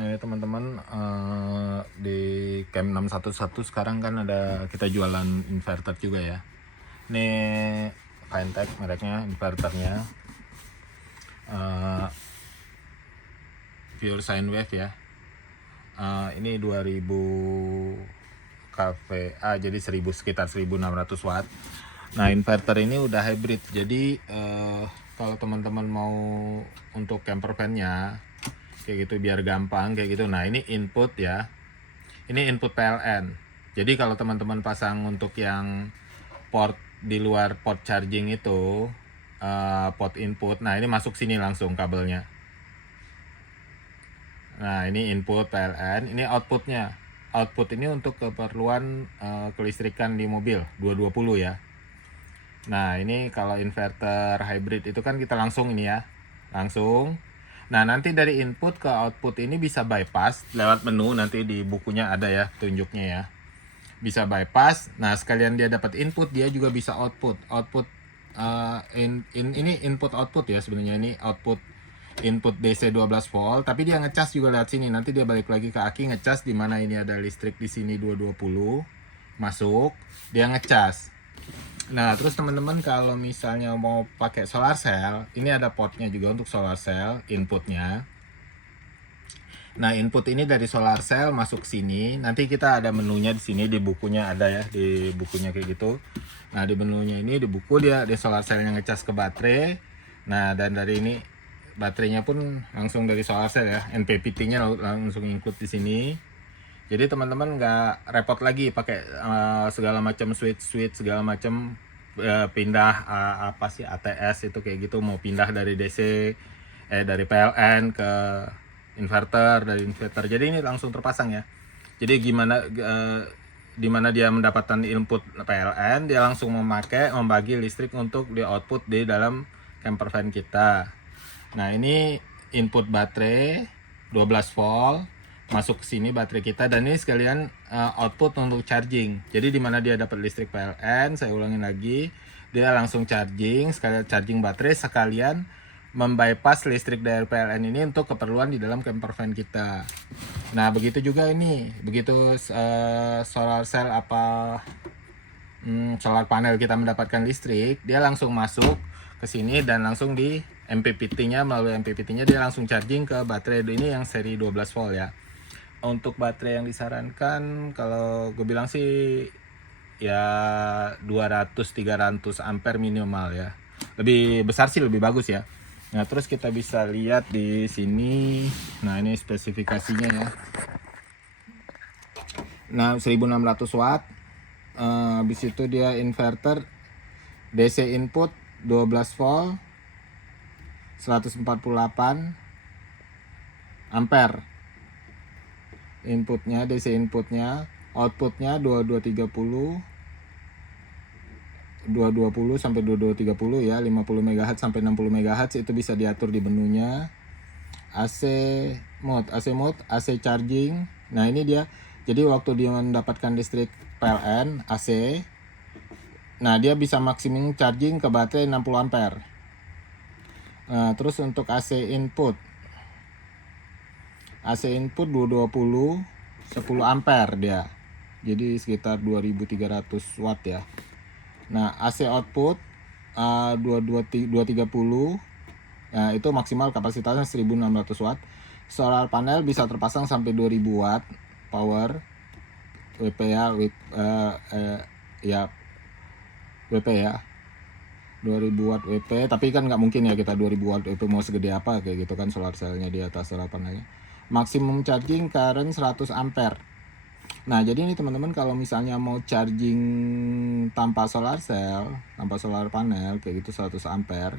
Nah ini teman-teman, di Camp 611 sekarang kan ada kita jualan inverter juga ya. Ini Finetech mereknya, inverternya Pure Sine Wave ya. Ini 2000 kVA, jadi sekitar 1600 watt. Nah inverter ini udah hybrid, jadi kalau teman-teman mau untuk camper van-nya kayak gitu biar gampang kayak gitu. Nah ini input ya, ini input PLN. Jadi kalau teman-teman pasang untuk yang port di luar port charging itu, port input, nah ini masuk sini langsung kabelnya. Nah ini input PLN, ini outputnya. Output ini untuk keperluan kelistrikan di mobil 220 ya. Nah ini kalau inverter hybrid itu kan kita langsung ini ya, langsung. Nah nanti dari input ke output ini bisa bypass lewat menu, nanti di bukunya ada ya tunjuknya ya. Bisa bypass. Nah sekalian dia dapat input, dia juga bisa output. Output ini input output ya sebenarnya, ini output input DC 12 volt, tapi dia ngecas juga lewat sini. Nanti dia balik lagi ke aki ngecas, di mana ini ada listrik di sini 220 masuk, dia ngecas. Nah terus teman-teman kalau misalnya mau pakai solar cell, ini ada portnya juga untuk solar cell inputnya. Nah input ini dari solar cell masuk sini, nanti kita ada menunya di sini, di bukunya ada ya, di bukunya kayak gitu. Nah di menunya ini, di buku dia di solar cellnya ngecas ke baterai. Nah dan dari ini baterainya pun langsung dari solar cell ya, NPPT-nya langsung include di sini. Jadi teman-teman nggak repot lagi pakai segala macam switch segala macam, pindah apa sih ATS itu kayak gitu, mau pindah dari DC dari PLN ke inverter, dari inverter. Jadi ini langsung terpasang ya. Jadi gimana di mana dia mendapatkan input PLN, dia langsung membagi listrik untuk di output di dalam camper van kita. Nah ini input baterai 12 volt masuk ke sini baterai kita, dan ini sekalian output untuk charging. Jadi di mana dia dapat listrik PLN, saya ulangin lagi, dia langsung charging, sekalian charging baterai, sekalian membypass listrik dari PLN ini untuk keperluan di dalam camper van kita. Nah begitu juga ini, begitu solar cell solar panel kita mendapatkan listrik, dia langsung masuk ke sini dan langsung di MPPT-nya, melalui MPPT-nya dia langsung charging ke baterai ini yang seri 12 volt ya. Untuk baterai yang disarankan kalau gue bilang sih ya 200-300 ampere minimal ya. Lebih besar sih lebih bagus ya. Nah, terus kita bisa lihat di sini. Nah, ini spesifikasinya ya. Nah, 1600 watt. Habis itu dia inverter DC input 12 volt 148 ampere. Inputnya, DC inputnya, outputnya 2230 sampai 2230 ya, 50 MHz sampai 60 MHz itu bisa diatur di menunya. AC mode, AC charging. Nah ini dia, jadi waktu dia mendapatkan listrik PLN AC, nah dia bisa maksimum charging ke baterai 60 ampere. Nah terus untuk AC input 220 10 ampere dia, jadi sekitar 2300 watt ya. Nah AC output 230, nah itu maksimal kapasitasnya 1600 watt. Solar panel bisa terpasang sampai 2000 watt power WP ya, WP ya 2000 watt WP, tapi kan nggak mungkin ya kita 2000 watt WP mau segede apa kayak gitu kan solar cellnya di atas solar panelnya. Maksimum charging current 100 ampere. Nah jadi ini teman-teman kalau misalnya mau charging tanpa solar cell, tanpa solar panel kayak gitu 100 ampere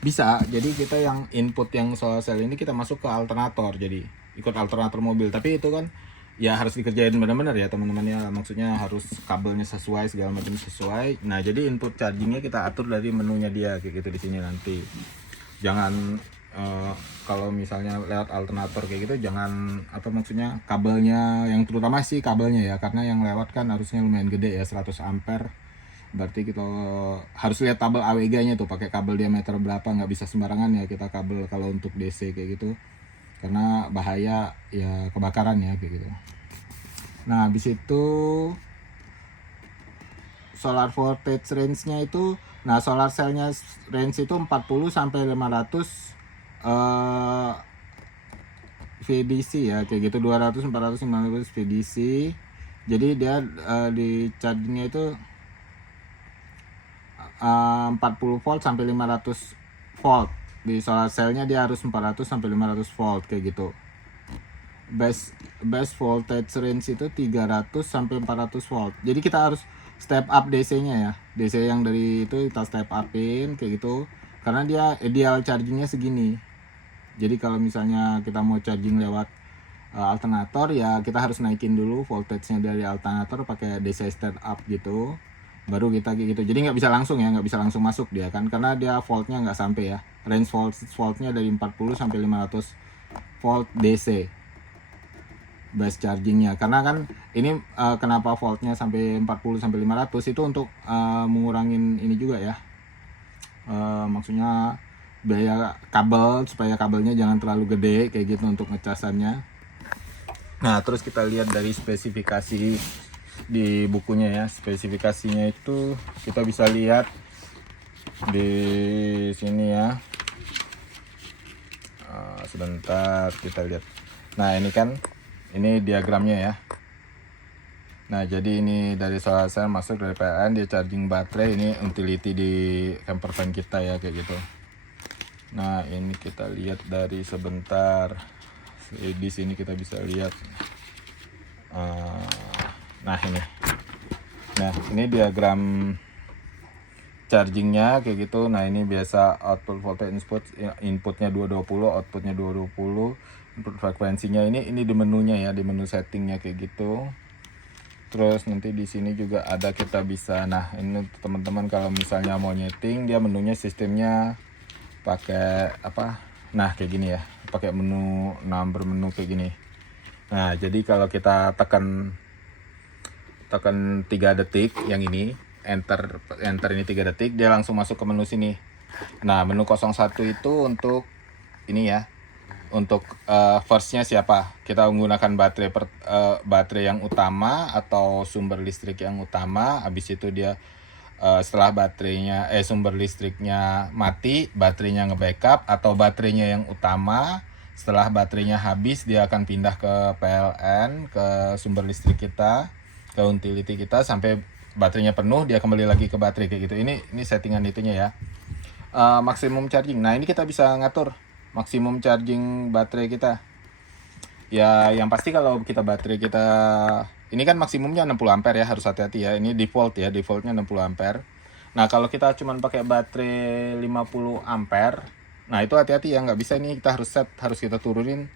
bisa. Jadi kita yang input yang solar cell ini kita masuk ke alternator, jadi ikut alternator mobil. Tapi itu kan ya harus dikerjain benar-benar ya teman-teman ya, maksudnya harus kabelnya sesuai, segala macam sesuai. Nah jadi input chargingnya kita atur dari menunya dia kayak gitu di sini nanti. Jangan kalau misalnya lewat alternator kayak gitu, jangan apa maksudnya kabelnya, yang terutama sih kabelnya ya, karena yang lewat kan harusnya lumayan gede ya, 100 ampere. Berarti kita harus lihat tabel AWG nya tuh pakai kabel diameter berapa, nggak bisa sembarangan ya kita kabel kalau untuk DC kayak gitu, karena bahaya ya kebakaran ya kayak gitu. Nah habis itu solar voltage range-nya itu, nah solar cell-nya range itu 40 sampai 500 VDC ya kayak gitu, 200, 400, 500 VDC. Jadi dia di chargingnya itu 40 volt sampai 500 volt. Di solar cell-nya dia harus 400 sampai 500 volt kayak gitu. Base voltage range itu 300 sampai 400 volt. Jadi kita harus step up DC-nya ya. DC yang dari itu kita step upin kayak gitu. Karena dia ideal chargingnya segini. Jadi kalau misalnya kita mau charging lewat alternator ya kita harus naikin dulu voltage-nya dari alternator pakai DC step up gitu. Baru kita kayak gitu. Jadi nggak bisa langsung ya, nggak bisa langsung masuk dia kan, karena dia voltnya nggak sampai ya. Range voltnya dari 40 sampai 500 volt DC base chargingnya. Karena kan ini kenapa voltnya sampai 40 sampai 500 itu untuk mengurangin ini juga ya. Maksudnya biaya kabel, supaya kabelnya jangan terlalu gede kayak gitu untuk ngecasannya. Nah terus kita lihat dari spesifikasi di bukunya ya. Spesifikasinya itu kita bisa lihat di sini ya. Sebentar kita lihat. Nah ini kan, ini diagramnya ya. Nah jadi ini dari solar cell masuk dari PLN, dia charging baterai, ini utility di camper van kita ya kayak gitu. Nah ini kita lihat dari sebentar, di sini kita bisa lihat. Nah ini diagram chargingnya kayak gitu. Nah ini biasa output voltage inputnya 220, outputnya 220. Input frekuensinya ini di menunya ya, di menu settingnya kayak gitu. Terus nanti di sini juga ada kita bisa, nah ini teman-teman kalau misalnya mau nyeting, dia menunya sistemnya pakai apa? Nah kayak gini ya, pakai menu number menu kayak gini. Nah jadi kalau kita tekan 3 detik yang ini, enter ini 3 detik, dia langsung masuk ke menu sini. Nah menu 01 itu untuk ini ya, untuk first-nya siapa, kita menggunakan baterai yang utama atau sumber listrik yang utama. Habis itu dia setelah baterainya sumber listriknya mati, baterainya nge-backup, atau baterainya yang utama, setelah baterainya habis dia akan pindah ke PLN, ke sumber listrik kita, ke utility kita, sampai baterainya penuh dia kembali lagi ke baterai kayak gitu. Ini settingan itunya ya. Maksimum charging, nah ini kita bisa ngatur maksimum charging baterai kita ya. Yang pasti kalau kita baterai kita ini kan maksimumnya 60 ampere ya, harus hati-hati ya. Ini default ya, defaultnya 60 ampere. Nah kalau kita cuman pakai baterai 50 ampere, nah itu hati-hati ya, nggak bisa ini, kita harus kita turunin.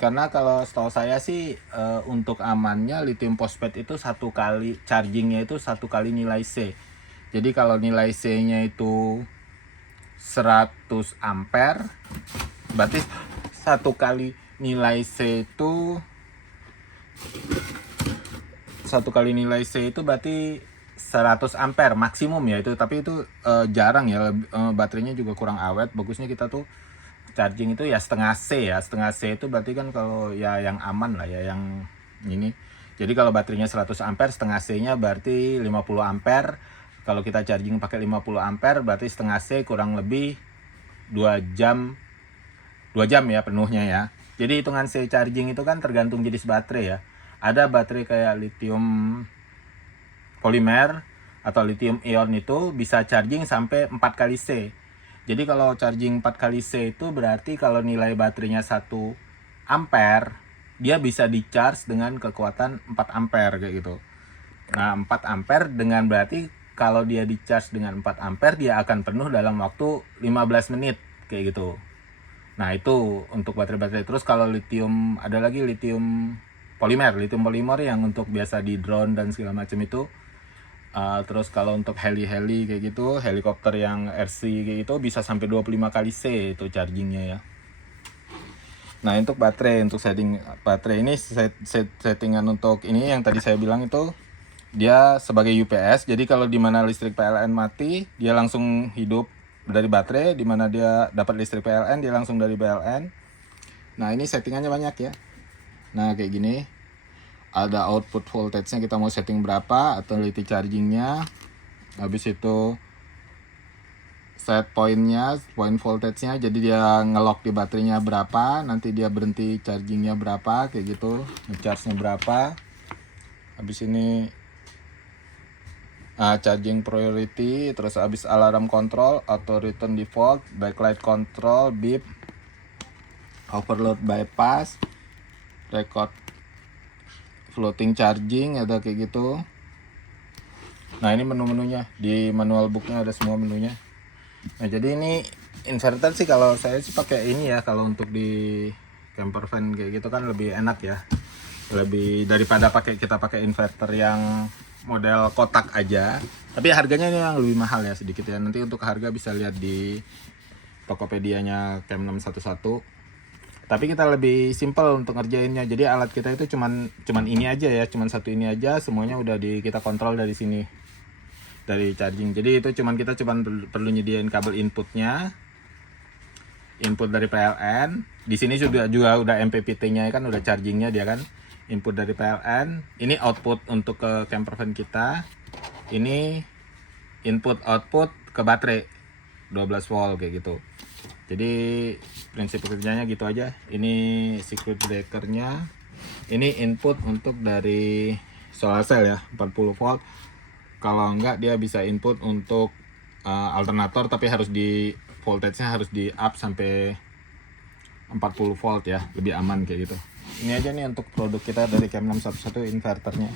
Karena kalau setahu saya sih untuk amannya lithium phosphate itu satu kali chargingnya itu satu kali nilai C. Jadi kalau nilai C nya itu 100 ampere, berarti satu kali nilai C itu berarti 100 ampere maksimum ya itu. Tapi itu jarang ya, baterainya juga kurang awet. Bagusnya kita tuh charging itu ya setengah C ya. Setengah C itu berarti kan kalau ya yang aman lah ya, yang ini. Jadi kalau baterainya 100 ampere, setengah C-nya berarti 50 ampere. Kalau kita charging pakai 50 ampere berarti setengah C kurang lebih 2 jam ya penuhnya ya. Jadi hitungan C charging itu kan tergantung jenis baterai ya. Ada baterai kayak lithium polimer atau lithium ion itu bisa charging sampai 4 kali C. Jadi kalau charging 4 kali C itu berarti kalau nilai baterainya 1 ampere, dia bisa di charge dengan kekuatan 4 ampere kayak gitu. Nah 4 ampere dengan berarti kalau dia di charge dengan 4 ampere dia akan penuh dalam waktu 15 menit kayak gitu. Nah itu untuk baterai-baterai. Terus kalau lithium, ada lagi lithium polimer yang untuk biasa di drone dan segala macam itu. Terus kalau untuk heli kayak gitu, helikopter yang RC kayak gitu bisa sampai 25 kali C itu chargingnya ya. Nah untuk baterai, untuk setting baterai ini settingan untuk ini yang tadi saya bilang itu dia sebagai UPS. Jadi kalau di mana listrik PLN mati, dia langsung hidup dari baterai. Di mana dia dapat listrik PLN, dia langsung dari PLN. Nah ini settingannya banyak ya. Nah kayak gini, ada output voltage-nya kita mau setting berapa, authority chargingnya, habis itu set point-nya, point voltage-nya, jadi dia ngelock di baterainya berapa, nanti dia berhenti chargingnya berapa, kayak gitu, ngecharge-nya berapa. Habis ini charging priority, terus habis alarm control, auto return default, backlight control, beep, overload bypass, record floating charging, ada kayak gitu. Nah ini menu-menunya, di manual booknya ada semua menunya. Nah jadi ini inverter sih kalau saya sih pakai ini ya, kalau untuk di camper van kayak gitu kan lebih enak ya, lebih daripada kita pakai inverter yang model kotak aja. Tapi harganya ini yang lebih mahal ya sedikit ya. Nanti untuk harga bisa lihat di Tokopedia-nya Cam 611. Tapi kita lebih simple untuk ngerjainnya. Jadi alat kita itu cuman ini aja ya, cuman satu ini aja, semuanya udah kita kontrol dari sini, dari charging. Jadi itu kita perlu nyediain kabel inputnya, input dari PLN. Di sini juga udah MPPT-nya kan, udah chargingnya dia kan, input dari PLN. Ini output untuk ke camper van kita. Ini input output ke baterai 12 volt kayak gitu. Jadi prinsip kerjanya gitu aja. Ini circuit breakernya. Ini input untuk dari solar cell ya, 40 volt. Kalau enggak dia bisa input untuk alternator, tapi harus voltage-nya harus di up sampai 40 volt ya, lebih aman kayak gitu. Ini aja nih untuk produk kita dari Cam 611 inverternya.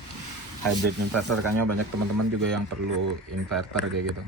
Hybrid inverter, kayaknya banyak teman-teman juga yang perlu inverter kayak gitu.